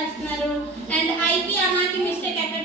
చేస్తున్నారు. అండ్ ఐకి అనాకి మిస్టేక్ ఎక్కడ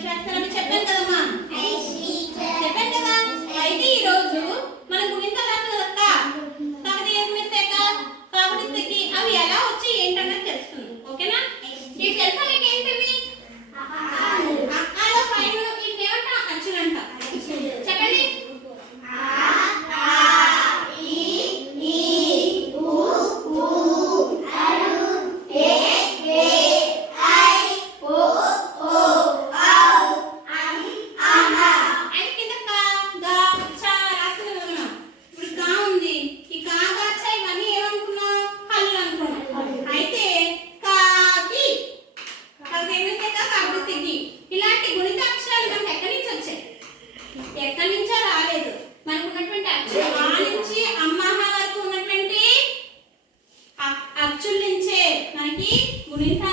ఎక్కడి రాలేదు. మనకు ఉన్నటువంటి అచ్చులు ఆ నుంచి అమ్మహ వరకు ఉన్నటువంటి అచ్చుల నుంచే మనకి గుణింత